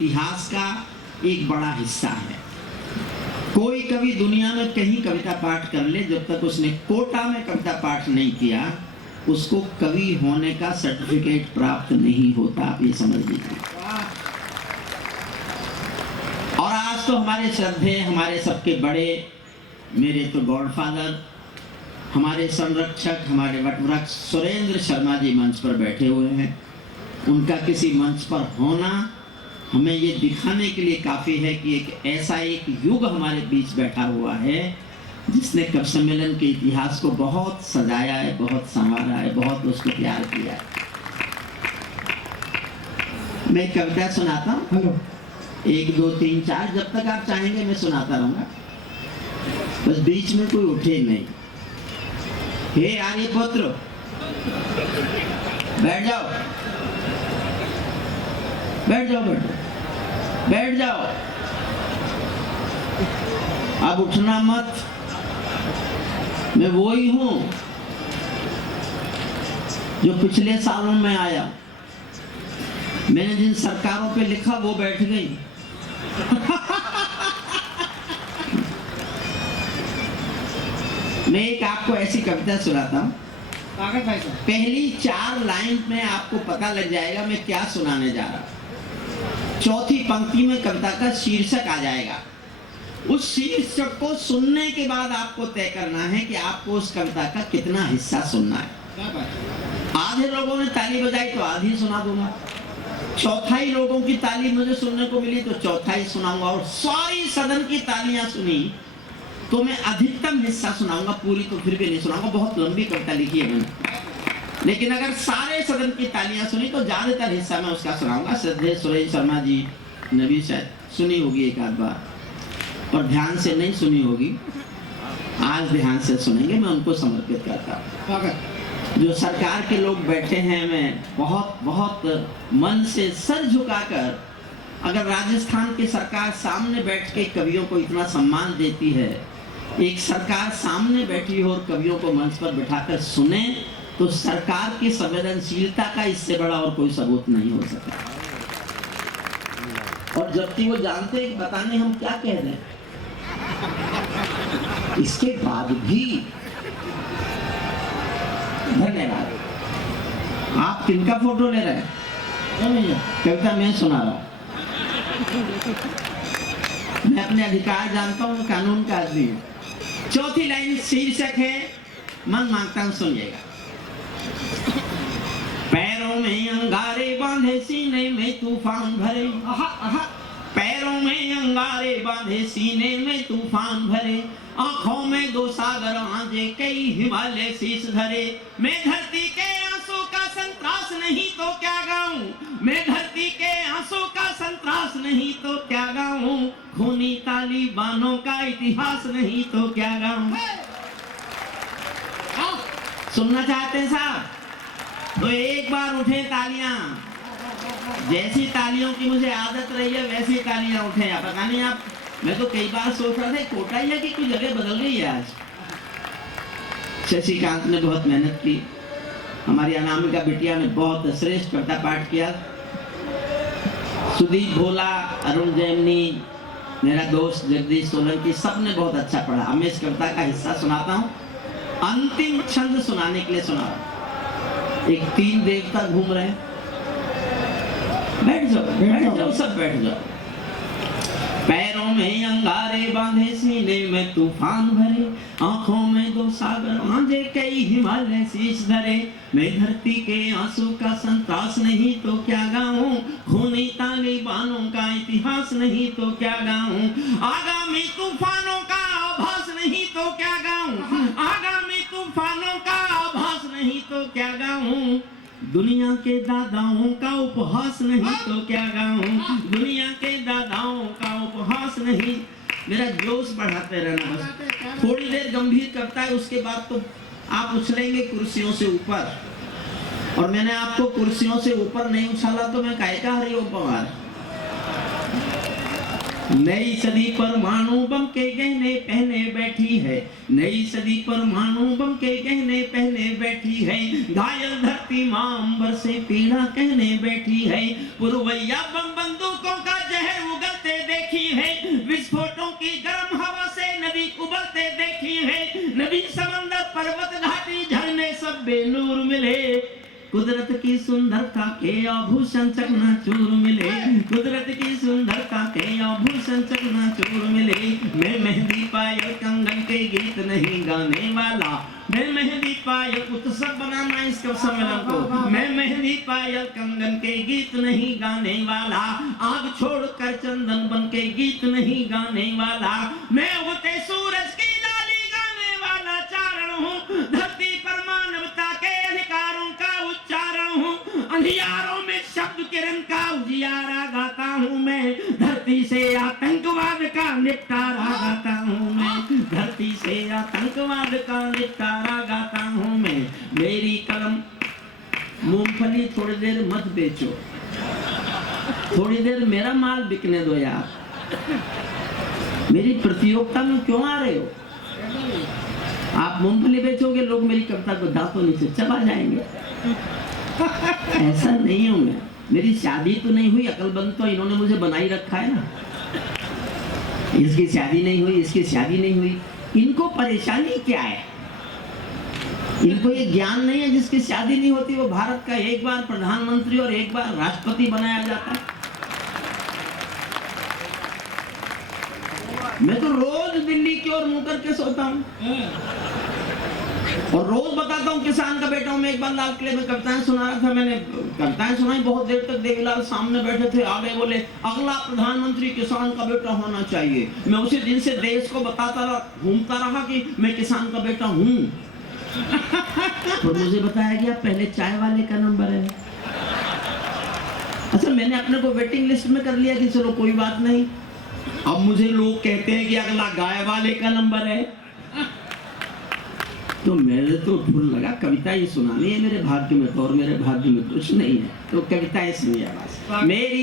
इतिहास का एक बड़ा हिस्सा है। कोई कवि दुनिया में कहीं कविता पाठ कर ले, जब तक उसने कोटा में कविता पाठ नहीं किया उसको कवि होने का सर्टिफिकेट प्राप्त नहीं होता। आप ये समझ लीजिए। और आज तो हमारे श्रद्धेय, हमारे सबके बड़े, मेरे तो गॉडफादर, हमारे संरक्षक, हमारे वटवृक्ष सुरेंद्र शर्मा जी मंच पर बैठे हुए हैं। उनका किसी मंच पर होना हमें ये दिखाने के लिए काफ़ी है कि एक युग हमारे बीच बैठा हुआ है जिसने कवि सम्मेलन के इतिहास को बहुत सजाया है, बहुत संवारा है, बहुत उसको प्यार किया है। मैं कविता सुनाता हूँ। हेलो, 1 2 3 4 जब तक आप चाहेंगे मैं सुनाता रहूँगा, बस बीच में कोई उठे नहीं। हे आर्यपुत्र, बैठ जाओ, बैठ जाओ, बैठ जाओ, बैठ जाओ, अब उठना मत। मैं वो ही हूं जो पिछले सालों में आया। मैंने जिन सरकारों पे लिखा वो बैठ गई। मैं एक आपको ऐसी कविता सुनाता हूं। पहली 4 लाइन में आपको पता लग जाएगा मैं क्या सुनाने जा रहा हूं। चौथी पंक्ति में कविता का शीर्षक आ जाएगा। उस शीर्षक को सुनने के बाद आपको तय करना है कि आपको उस कविता का कितना हिस्सा सुनना है। आधे लोगों ने ताली बजाई तो आधी सुना दूंगा, चौथाई लोगों की ताली मुझे सुनने को मिली तो चौथाई सुनाऊंगा, और सारी सदन की तालियां सुनी तो मैं अधिकतम हिस्सा सुनाऊंगा, पूरी तो फिर भी नहीं सुनाऊंगा। बहुत लंबी कविता लिखी है मैंने, लेकिन अगर सारे सदन की तालियां सुनी तो ज्यादातर हिस्सा मैं उसका सुनाऊंगा। श्रद्धेय सुरेंद्र शर्मा जी ने भी शायद सुनी होगी एक आध बार, और ध्यान से नहीं सुनी होगी, आज ध्यान से सुनेंगे। मैं उनको समर्पित करता हूँ। जो सरकार के लोग बैठे हैं, मैं बहुत बहुत मन से सर झुकाकर, अगर राजस्थान की सरकार सामने बैठ के कवियों को इतना सम्मान देती है, एक सरकार सामने बैठी हो और कवियों को मंच पर बिठाकर सुने, तो सरकार की संवेदनशीलता का इससे बड़ा और कोई सबूत नहीं हो सकता। और जबकि वो जानते हैं कि बताने हम क्या कह रहे हैं, इसके बाद भी धन्यवाद। आप किनका फोटो ले रहे हैं? कविता मैं सुना रहा हूं। मैं अपने अधिकार जानता हूं, कानून का आदमी हूं। चौथी लाइन शीर्षक है, मन मांगता हूं सुनिएगा। पैरों में अंगारे बांधे, सीने में तूफान भरे, पैरों में अंगारे बांधे, सीने में तूफान भरे, आंखों में 2 सागर आंजे, कई हिमालय शीश धरे। मैं धरती के आंसू का संतरास नहीं तो क्या गाऊं, मैं धरती के आंसू का संतरास नहीं तो क्या गाऊं, खूनी तालिबानों का इतिहास नहीं तो क्या गाऊं। सुनना चाहते हैं साहब? तो एक बार उठे तालियां। जैसी तालियों की मुझे आदत रही है वैसी तालियां उठे। पता नहीं आप, मैं तो कई बार सोच रहा था कोटा ही है कि कोई जगह बदल गई है आज। शशिकांत ने बहुत मेहनत की, हमारी अनामिका बिटिया ने बहुत श्रेष्ठ कविता पाठ किया, सुदीप भोला, अरुण जैमिनी, मेरा दोस्त जगदीश सोलंकी, सबने बहुत अच्छा पढ़ा। अब मैं इस कविता का हिस्सा सुनाता हूँ। अंतिम छंद सुनाने के लिए सुना रहा हूं। एक 3 देवता घूम रहे हैं। बैठ जाओ, बैठ जाओ, सब बैठ जाओ। पैरों में अंगारे बांधे, सीने में तूफान भरे, आंखों में 2 सागर आंजे, कई हिमालय शीश धरे। मैं धरती के आंसू का संतरास नहीं तो क्या गाऊं, खूनी तालिबानों का इतिहास नहीं तो क्या गाऊं, आगामी तूफानों का आभास नहीं तो क्या गाऊं, आगामी तूफानों का आभास नहीं तो क्या गाऊं, दुनिया के दादाओं का उपहास नहीं तो क्या गाऊं, दुनिया के दादाओं का उपहास नहीं। मेरा जोश बढ़ाते रहना बस। थोड़ी देर गंभीर कविता है, उसके बाद तो आप उछलेंगे कुर्सियों से ऊपर, और मैंने आपको कुर्सियों से ऊपर नहीं उछाला तो मैं काहे का हरिओम पवार। नई सदी परमाणु बम के गहने पहने बैठी है, नई सदी परमाणु बम के गहने पहने बैठी है, घायल धरती मां अंबर से पीड़ा कहने बैठी है, पुरवैया बम बंदूकों का पर्वत घाटी झरने सब बेनूर मिले, कुदरत की सुंदरता के आभूषण चकनाचूर मिले, कुदरत की सुंदरता के आभूषण चकनाचूर मिले। मैं मेहंदी पायल कंगन के गीत नहीं गाने वाला, मैं मेहंदी पायल उत्सव बनाना इसका सम्मेलन को, मैं मेहंदी पायल कंगन के गीत नहीं गाने वाला, आग छोड़कर चंदन बन के गीत नहीं गाने वाला, मैं उगते सूरज की लाली गाने वाला चारण हूँ, धरती पर मानवता के अधिकारों का उच्चारण हूँ, अंधियारों में शब्द किरण का उजियारा गाता हूँ मैं, धरती से आतंकवाद का निपटारा गाता हूँ मैं, धरती से आतंकवाद का निपटारा गाता हूँ मैं। मेरी कलम मूंगफली थोड़ी देर मत बेचो, थोड़ी देर मेरा माल बिकने दो यार, मेरी प्रतियोगिता में क्यों आ रहे हो? आप मूंगफली बेचोगे, लोग मेरी कविता को दांतों नीचे चबा जाएंगे। ऐसा नहीं हूं मैं, मेरी शादी तो नहीं हुई, अकलबंद तो इन्होंने मुझे बनाई रखा है ना, इसकी शादी नहीं हुई, इसकी शादी नहीं हुई, इनको परेशानी क्या है? इनको ये ज्ञान नहीं है जिसकी शादी नहीं होती वो भारत का एक बार प्रधानमंत्री और एक बार राष्ट्रपति बनाया जाता है। मैं तो रोज दिल्ली की ओर मुंह करके सोता हूँ और रोज बताता हूँ किसान का बेटा हूँ। मैं एक बार लाल किले में कविताएं सुना रहा था, मैंने कविताएं सुनाई बहुत देर तक, देवीलाल सामने बैठे थे, आगे बोले अगला प्रधानमंत्री किसान का बेटा होना चाहिए। मैं उसी दिन से देश को बताता रहा, घूमता रहा कि मैं किसान का बेटा हूँ। तो मुझे बताया गया पहले चाय वाले का नंबर है। अच्छा, मैंने अपने को वेटिंग लिस्ट में कर लिया कि चलो कोई बात नहीं। अब मुझे लोग कहते हैं कि अगला गाय वाले का नंबर है, तो मेरे तो फूल लगा कविता ही सुनानी है मेरे भाग्य में, तो और मेरे भाग्य में कुछ नहीं है, तो कविताएं सुनिए बस। मेरी